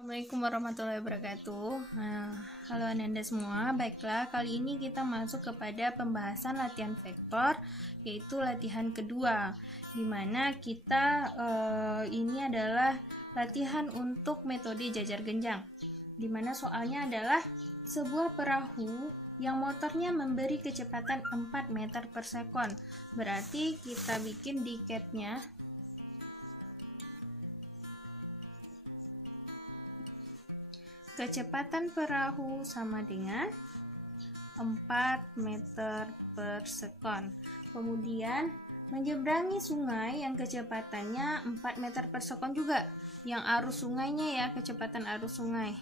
Assalamualaikum warahmatullahi wabarakatuh. Halo Ananda semua. Baiklah, kali ini kita masuk kepada pembahasan latihan vektor, yaitu latihan kedua, di mana kita ini adalah latihan untuk metode jajar genjang, di mana soalnya adalah sebuah perahu yang motornya memberi kecepatan 4 meter per sekon. Berarti kita bikin diketnya. Kecepatan perahu sama dengan 4 meter per sekon. Kemudian menyeberangi sungai yang kecepatannya 4 meter per sekon juga. Yang arus sungainya ya, kecepatan arus sungai.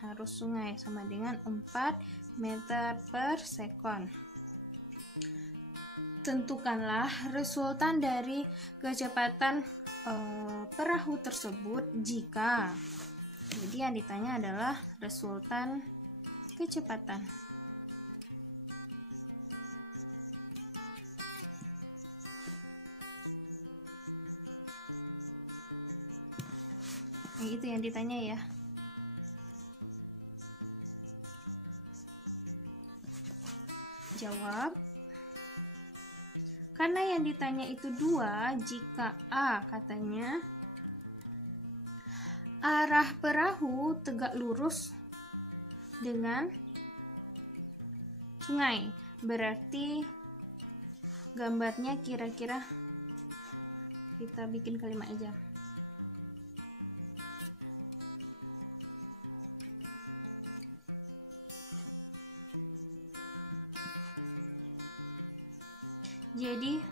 Arus sungai sama dengan 4 meter per sekon. Tentukanlah resultan dari kecepatan perahu tersebut jika. Jadi yang ditanya adalah resultan kecepatan. Itu yang ditanya ya. Jawab. Karena yang ditanya itu 2, jika A katanya arah perahu tegak lurus dengan sungai, berarti gambarnya kira-kira kita bikin kalimat aja. Jadi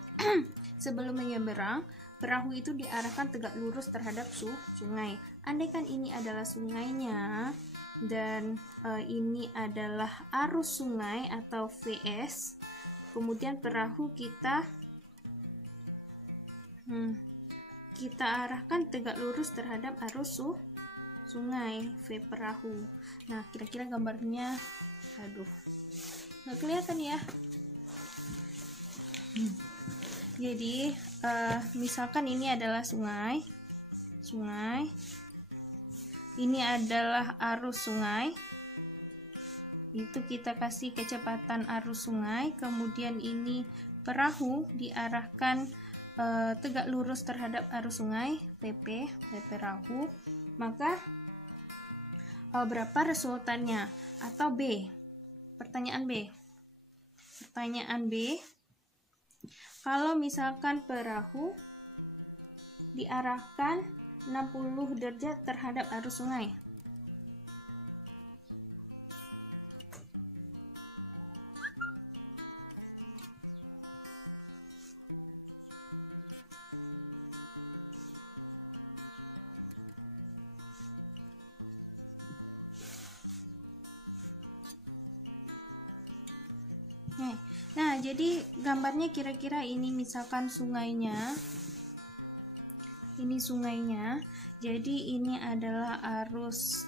sebelum menyeberang, perahu itu diarahkan tegak lurus terhadap sungai. Andaikan ini adalah sungainya dan ini adalah arus sungai atau VS, kemudian perahu kita arahkan tegak lurus terhadap arus sungai V perahu. Nah, kira-kira gambarnya, nggak kelihatan ya. Jadi misalkan ini adalah sungai, ini adalah arus sungai, itu kita kasih kecepatan arus sungai, kemudian ini perahu diarahkan tegak lurus terhadap arus sungai, V perahu, maka berapa resultannya? Atau B, pertanyaan B, kalau misalkan perahu diarahkan 60 derajat terhadap arus sungai. Nah, jadi gambarnya kira-kira ini, misalkan sungainya, ini sungainya, jadi ini adalah arus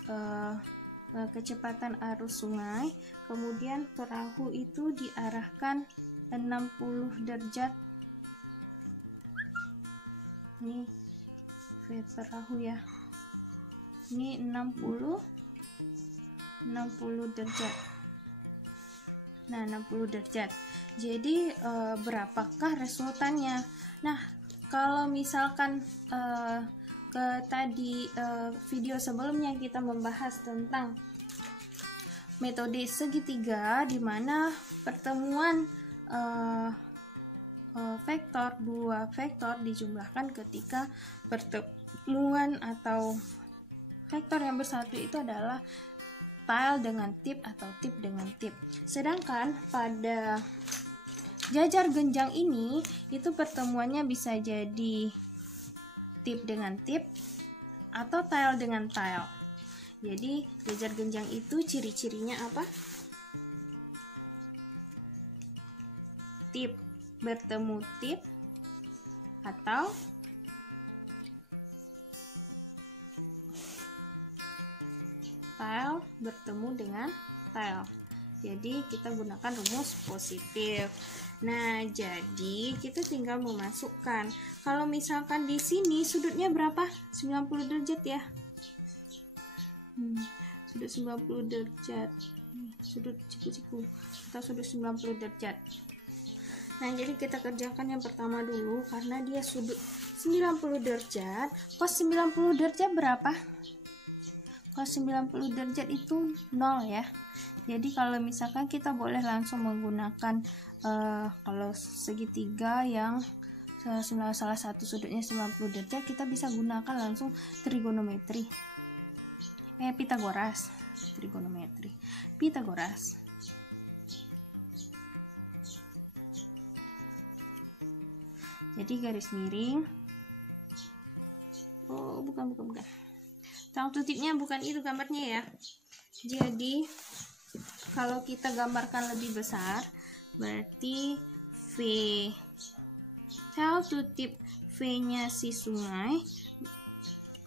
kecepatan arus sungai, kemudian perahu itu diarahkan 60 derajat, ini V perahu ya, ini 60 derajat. Nah, 60 derajat. Jadi berapakah resultannya? Nah, kalau misalkan video sebelumnya kita membahas tentang metode segitiga, di mana pertemuan dua vektor dijumlahkan ketika pertemuan atau vektor yang bersatu itu adalah tile dengan tip atau tip dengan tip. Sedangkan pada jajar genjang ini, itu pertemuannya bisa jadi tip dengan tip atau tile dengan tile. Jadi jajar genjang itu ciri-cirinya apa? Tip bertemu tip atau tile bertemu dengan tile. Jadi kita gunakan rumus positif. Nah, jadi kita tinggal memasukkan. Kalau misalkan di sini sudutnya berapa? 90 derajat ya. Sudut 90 derajat. Sudut siku-siku atau sudut 90 derajat. Nah, jadi kita kerjakan yang pertama dulu karena dia sudut 90 derajat. Cos 90 derajat berapa? Cos 90 derajat itu 0 ya. Jadi kalau misalkan kita boleh langsung menggunakan kalau segitiga yang salah satu sudutnya 90 derajat, kita bisa gunakan langsung trigonometri. Pitagoras. Trigonometri. Pitagoras. Jadi garis miring. Oh, bukan. Tang tutupnya bukan itu gambarnya ya. Jadi kalau kita gambarkan lebih besar, berarti V. Tang tutip V-nya si sungai,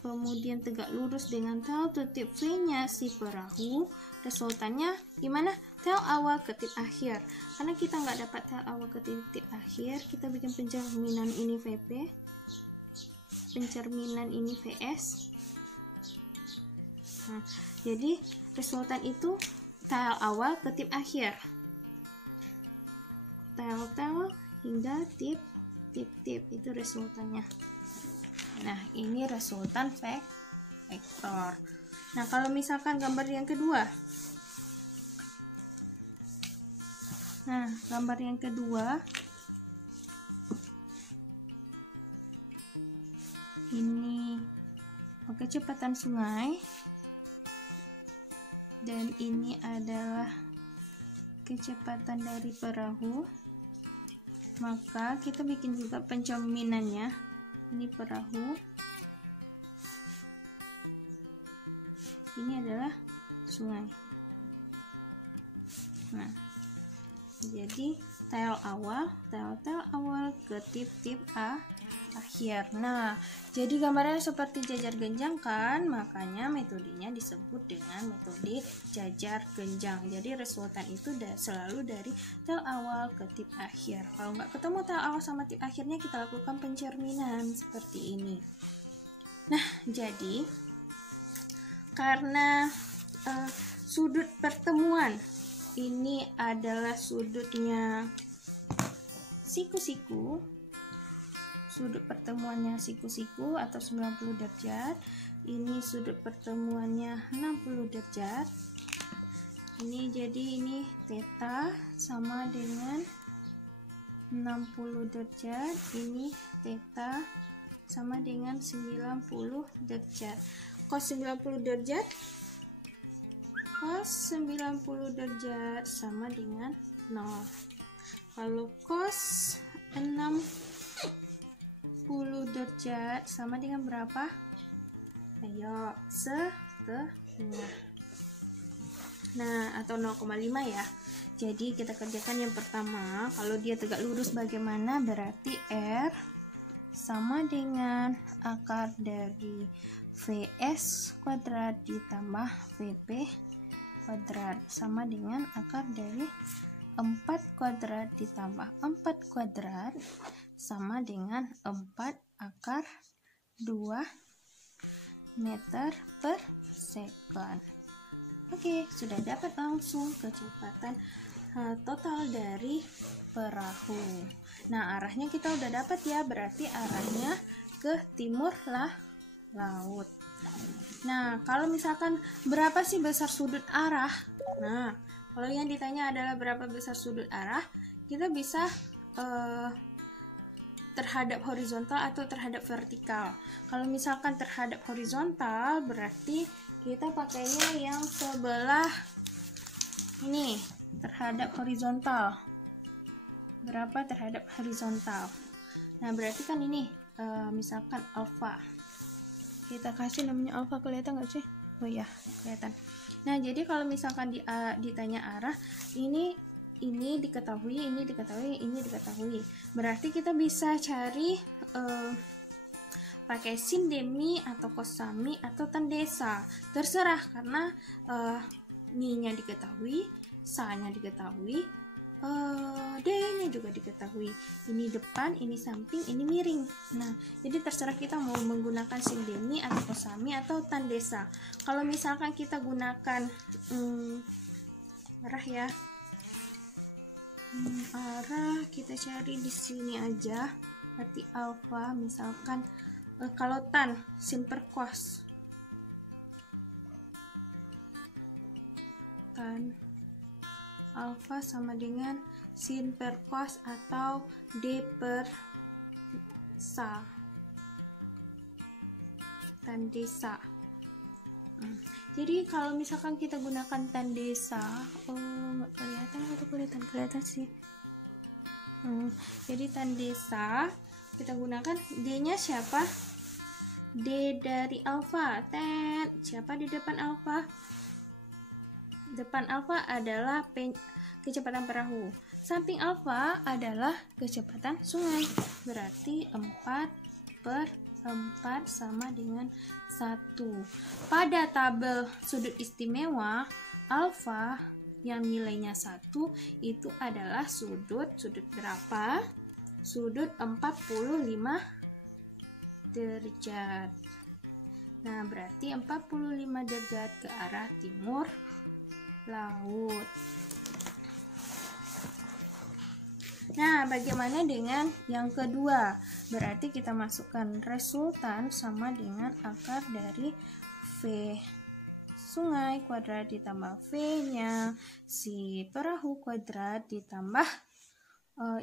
kemudian tegak lurus dengan tang tutip V-nya si perahu. Resultannya gimana? Tel awal ke tip akhir. Karena kita nggak dapat tel awal ke tip akhir, kita bikin pencerminan ini VP, pencerminan ini VS. Nah, jadi resultan itu tel awal ke tip akhir, tel hingga tip itu resultannya. Nah, ini resultan vektor. Nah, kalau misalkan gambar yang kedua, ini kecepatan sungai dan ini adalah kecepatan dari perahu. Maka kita bikin juga pencerminannya. Ini perahu, ini adalah sungai. Nah, jadi tel awal ke tip akhir. Nah, jadi gambarnya seperti jajar genjang kan, makanya metodenya disebut dengan metode jajar genjang. Jadi resultan itu selalu dari tel awal ke tip akhir. Kalau nggak ketemu tel awal sama tip akhirnya, kita lakukan pencerminan seperti ini. Nah, jadi karena sudut pertemuan ini adalah sudutnya siku-siku, sudut pertemuannya siku-siku atau 90 derajat. Ini sudut pertemuannya 60 derajat. Ini jadi ini theta sama dengan 60 derajat. Ini theta sama dengan 90 derajat. Cos 90 derajat, cos 90 derajat sama dengan 0. Kalau cos 60 derajat sama dengan berapa? Ayo, setengah. Nah, atau 0,5 ya. Jadi kita kerjakan yang pertama. Kalau dia tegak lurus bagaimana? Berarti R sama dengan akar dari VS kuadrat ditambah VP kuadrat sama dengan akar dari 4 kuadrat ditambah 4 kuadrat sama dengan 4 akar 2 meter per second. Oke, sudah dapat langsung kecepatan total dari perahu. Nah, arahnya kita udah dapat ya, berarti arahnya ke timur laut. Nah, kalau misalkan berapa sih besar sudut arah? Nah, kalau yang ditanya adalah berapa besar sudut arah, kita bisa terhadap horizontal atau terhadap vertikal. Kalau misalkan terhadap horizontal, berarti kita pakainya yang sebelah ini, terhadap horizontal. Berapa terhadap horizontal? Nah, berarti kan ini misalkan alfa. Kita kasih namanya alfa, kelihatan nggak sih? Oh ya, kelihatan. Nah, jadi kalau misalkan ditanya arah, ini diketahui, ini diketahui. Berarti kita bisa cari pakai sin demi atau kosami atau tandesa. Terserah, karena mi-nya diketahui, sa-nya diketahui, D-nya juga diketahui. Ini depan, ini samping, ini miring. Nah, jadi terserah kita mau menggunakan sindemi atau kosami atau tandesa. Kalau misalkan kita gunakan arah ya, arah kita cari di sini aja. Berarti alfa, misalkan kalau tan, sin per cos. Tan alfa sama dengan sin per cos atau D per sa, tandesa. Jadi kalau misalkan kita gunakan tandesa, nggak kelihatan atau kelihatan sih. Jadi tandesa kita gunakan D-nya siapa? D dari alfa. Siapa di depan alfa? Depan alfa adalah kecepatan perahu. Samping alfa adalah kecepatan sungai. Berarti 4/4 sama dengan 1. Pada tabel sudut istimewa, alfa yang nilainya 1 itu adalah sudut berapa? Sudut 45 derajat. Nah, berarti 45 derajat ke arah timur laut. Nah, bagaimana dengan yang kedua? Berarti kita masukkan resultan sama dengan akar dari V sungai kuadrat ditambah V-nya si perahu kuadrat ditambah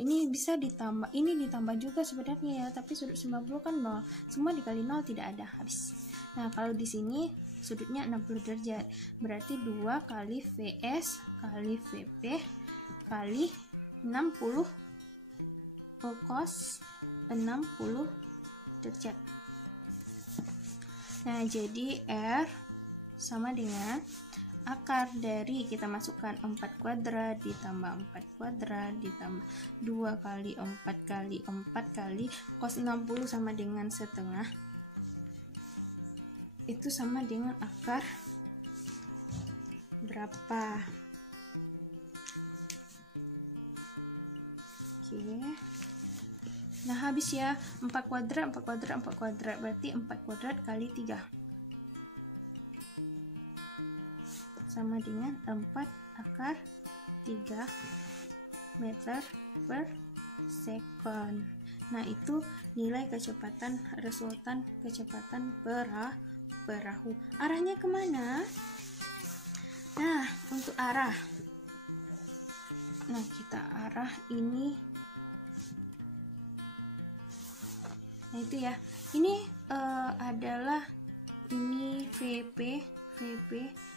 ini bisa ditambah, ini ditambah juga sebenarnya ya, tapi sudut 90 kan 0. Semua dikali 0 tidak ada, habis. Nah, kalau di sini sudutnya 60 derajat, berarti 2 kali VS kali VP kali 60 cos 60 derajat. Nah, jadi R sama dengan akar dari, kita masukkan 4 kuadrat ditambah 4 kuadrat ditambah 2 kali 4 kali 4 kali cos 60 sama dengan setengah. Itu sama dengan akar berapa? Oke. Nah, habis ya. 4 kuadrat, 4 kuadrat, 4 kuadrat. Berarti 4 kuadrat kali 3. Sama dengan 4 akar 3 meter per second. Nah, itu nilai kecepatan resultan kecepatan perahu. Arahnya kemana? Nah, untuk arah, nah kita arah ini, nah itu ya, ini adalah ini VP,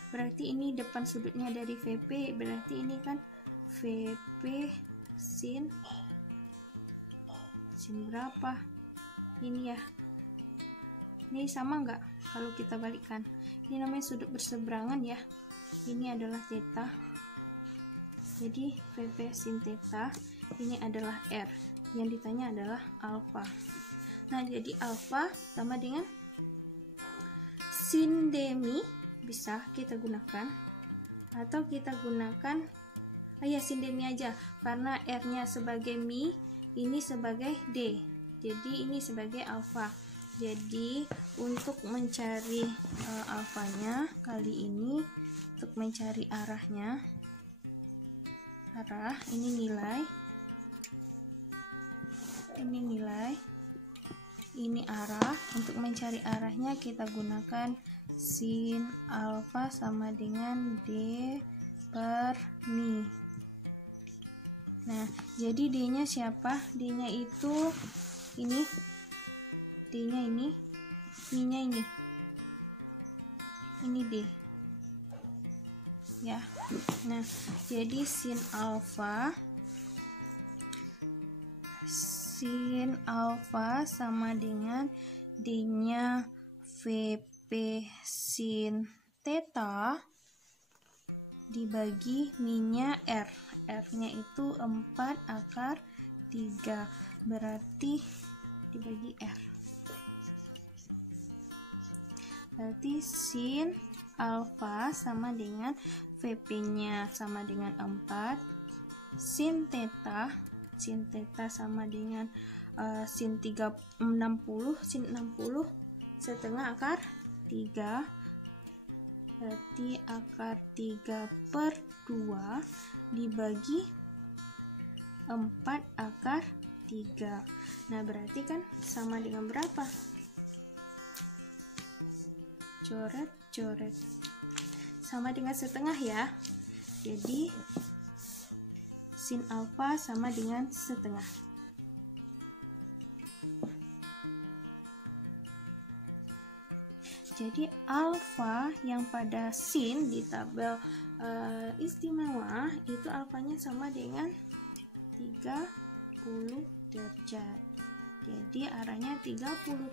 berarti ini depan sudutnya dari VP, berarti ini kan VP sin berapa ini ya, ini sama nggak kalau kita balikkan? Ini namanya sudut berseberangan ya, ini adalah theta, jadi VP sin theta, ini adalah R, yang ditanya adalah alfa. Nah, jadi alfa sama dengan sin demi, bisa kita gunakan, atau kita gunakan sin demi aja, karena R nya sebagai mi, ini sebagai D, jadi ini sebagai alfa. Jadi untuk mencari alfanya kali ini, untuk mencari arahnya, arah ini nilai, ini arah. Untuk mencari arahnya kita gunakan sin alfa sama dengan D per mi. Nah, jadi D-nya siapa? D-nya itu ini, D-nya ini, Mi-nya ini D ya. Nah, jadi sin alfa sama dengan D-nya VP sin theta dibagi Mi-nya R. R-nya itu 4 akar 3, berarti dibagi R. Berarti sin alfa sama dengan VP-nya sama dengan 4 sin theta sama dengan sin 60, sin 60 setengah akar 3, berarti akar 3/2 dibagi 4 akar 3. Nah, berarti kan sama dengan berapa? Coret-coret. Sama dengan setengah ya. Jadi sin alfa sama dengan setengah. Jadi alfa yang pada sin di tabel istimewa itu alfanya sama dengan 30 derajat. Jadi arahnya 30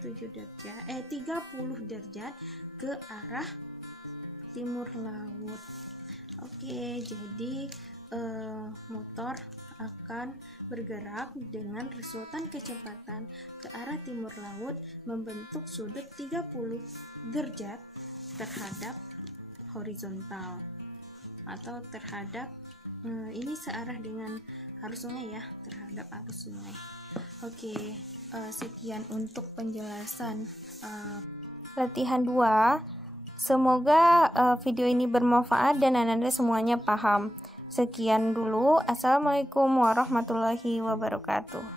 derajat ke arah timur laut. Oke, jadi motor akan bergerak dengan resultan kecepatan ke arah timur laut membentuk sudut 30 derajat terhadap horizontal atau terhadap ini searah dengan arus sungai ya, terhadap arus sungai. Oke, sekian untuk penjelasan latihan 2. Semoga video ini bermanfaat dan Anda semuanya paham. Sekian dulu. Assalamualaikum warahmatullahi wabarakatuh.